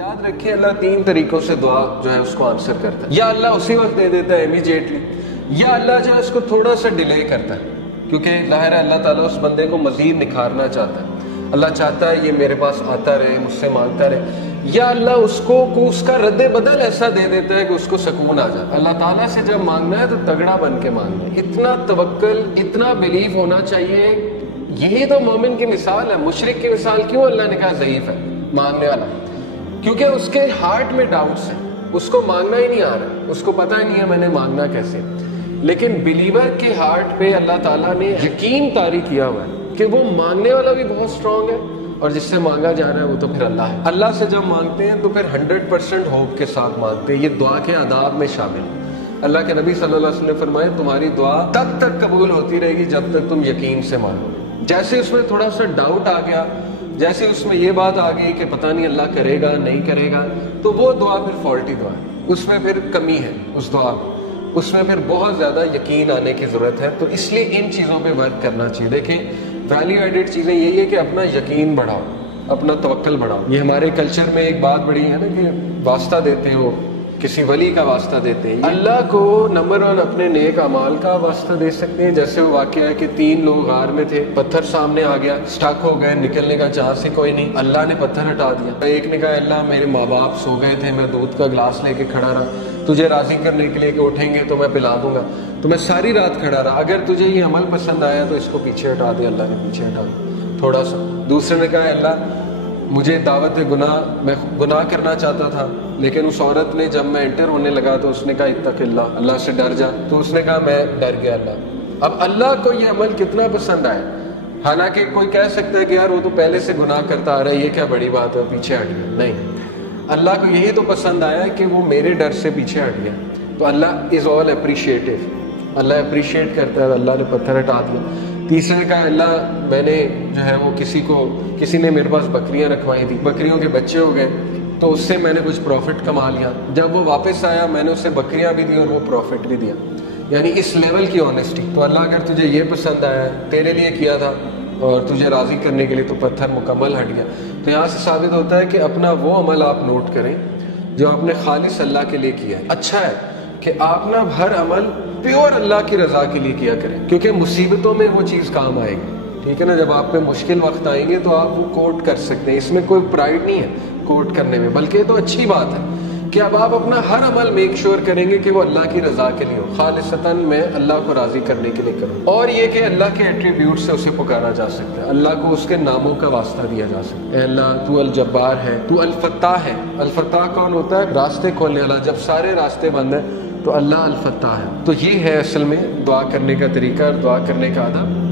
یاد رکھیں اللہ 3 طریقوں سے دعا جو ہے اس کو آنسر کرتا ہے. یا اللہ اسی وقت دے دیتا ہے امیجیٹلی، یا اللہ جو ہے اس کو تھوڑا سا ڈیلے کرتا ہے، کیونکہ ظاہر ہے اللہ تعالیٰ اس بندے کو مزید نکھارنا چاہتا ہے. اللہ چاہتا ہے یہ میرے پاس آتا رہے، مجھ سے مانگتا رہے. یا اللہ اس کو اس کا رد بدل ایسا دے دیتا ہے کہ اس کو سکون آ جاتا ہے. اللہ تعالیٰ سے جب مانگنا ہے تو تگڑا بن کے مانگنا ہے، اتنا توکل، اتنا بلیف ہونا چاہیے. یہی تو مومن کی مثال ہے. مشرک کی مثال کیوں اللہ نے کہا ضعیف ہے مانگنے والا؟ کیونکہ اس کے ہارٹ میں ڈاؤٹس ہیں، اس کو مانگنا ہی نہیں آ رہا، اس کو پتہ ہی نہیں ہے میں نے مانگنا کیسے. لیکن بلیور کے ہارٹ پہ اللہ تعالیٰ نے یقین طاری کیا ہوا ہے کہ وہ مانگنے والا بھی بہت اسٹرانگ ہے، اور جس سے مانگا جا رہا ہے وہ تو پھر اللہ ہے. اللہ سے جب مانگتے ہیں تو پھر 100% ہوپ کے ساتھ مانگتے ہیں. یہ دعا کے آداب میں شامل ہے. اللہ کے نبی صلی اللہ علیہ وسلم نے فرمایا تمہاری دعا تب تک قبول ہوتی رہے گی جب تک تم یقین سے مانگو. جیسے اس میں تھوڑا سا ڈاؤٹ آ گیا، جیسے اس میں یہ بات آ گئی کہ پتہ نہیں اللہ کرے گا نہیں کرے گا، تو وہ دعا پھر فالٹی دعا ہے، اس میں پھر کمی ہے اس دعا میں، اس میں پھر بہت زیادہ یقین آنے کی ضرورت ہے. تو اس لیے ان چیزوں پہ ورک کرنا چاہیے. دیکھیں ویلیو ایڈڈ چیزیں یہی ہے کہ اپنا یقین بڑھاؤ، اپنا توکل بڑھاؤ. یہ ہمارے کلچر میں ایک بات بڑی ہے نا کہ واسطہ دیتے ہو، کسی ولی کا واسطہ دیتے ہیں. اللہ کو نمبر 1 اپنے نیک اعمال کا واسطہ دے سکتے ہیں. جیسے وہ واقعہ ہے کہ 3 لوگ غار میں تھے، پتھر سامنے آ گیا، سٹک ہو گئے، نکلنے کا چانس ہی کوئی نہیں. اللہ نے پتھر ہٹا دیا. ایک نے کہا اللہ میرے ماں باپ سو گئے تھے، میں دودھ کا گلاس لے کے کھڑا رہا، تجھے راضی کرنے کے لیے کہ اٹھیں گے تو میں پلا دوں گا، تو میں ساری رات کھڑا رہا. اگر تجھے یہ عمل پسند آیا تو اس کو پیچھے ہٹا دے. اللہ نے پیچھے ہٹا دیا تھوڑا سا. دوسرے نے کہا اللہ مجھے دعوت گناہ، میں گناہ کرنا چاہتا تھا، لیکن اس عورت نے جب میں انٹر ہونے لگا تو اس نے کہا اتق اللہ، اللہ سے ڈر جا. تو اس نے کہا میں ڈر گیا اللہ. اب اللہ کو یہ عمل کتنا پسند آئے. حالانکہ کوئی کہہ سکتا ہے کہ یار وہ تو پہلے سے گناہ کرتا آ رہا ہے، یہ کیا بڑی بات ہے پیچھے ہٹ گیا. نہیں، اللہ کو یہی تو پسند آیا کہ وہ میرے ڈر سے پیچھے ہٹ گیا. تو اللہ از آل اپریشیٹو، اللہ اپریشیٹ کرتا ہے. اللہ نے پتھر ہٹا دیا. تیسرے نے کہا اللہ میں نے جو ہے وہ کسی نے میرے پاس بکریاں رکھوائی تھی، بکریوں کے بچے ہو گئے تو اس سے میں نے کچھ پروفٹ کما لیا. جب وہ واپس آیا میں نے اسے بکریاں بھی دی اور وہ پروفٹ بھی دیا. یعنی اس لیول کی آنیسٹی. تو اللہ اگر تجھے یہ پسند آیا ہے، تیرے لیے کیا تھا اور تجھے راضی کرنے کے لیے، تو پتھر مکمل ہٹ گیا. تو یہاں سے ثابت ہوتا ہے کہ اپنا وہ عمل آپ نوٹ کریں جو آپ نے خالص اللہ کے لیے کیا ہے. اچھا ہے کہ آپ نا ہر عمل پیور اللہ کی رضا کے لیے کیا کریں، کیونکہ مصیبتوں میں وہ چیز کام آئے گی. ٹھیک ہے نا، جب آپ پہ مشکل وقت آئیں گے تو آپ وہ کوٹ کر سکتے ہیں. اس میں کوئی پرائڈ نہیں ہے کوٹ کرنے میں، بلکہ یہ تو اچھی بات ہے کہ اب آپ اپنا ہر عمل میک شور کریں گے کہ وہ اللہ کی رضا کے لیے ہو، خالصتاً میں اللہ کو راضی کرنے کے لیے کروں. اور یہ کہ اللہ کے ایٹریبیوٹ سے اسے پکارا جا سکتا ہے، اللہ کو اس کے ناموں کا واسطہ دیا جا سکتا ہے. اے اللہ تو الجبار ہے، تو الفتاح ہے. الفتاح کون ہوتا ہے؟ راستے کھولنے والا. جب سارے راستے بند ہیں تو اللہ الفتاح ہے. تو یہ ہے اصل میں دعا کرنے کا طریقہ اور دعا کرنے کا آداب.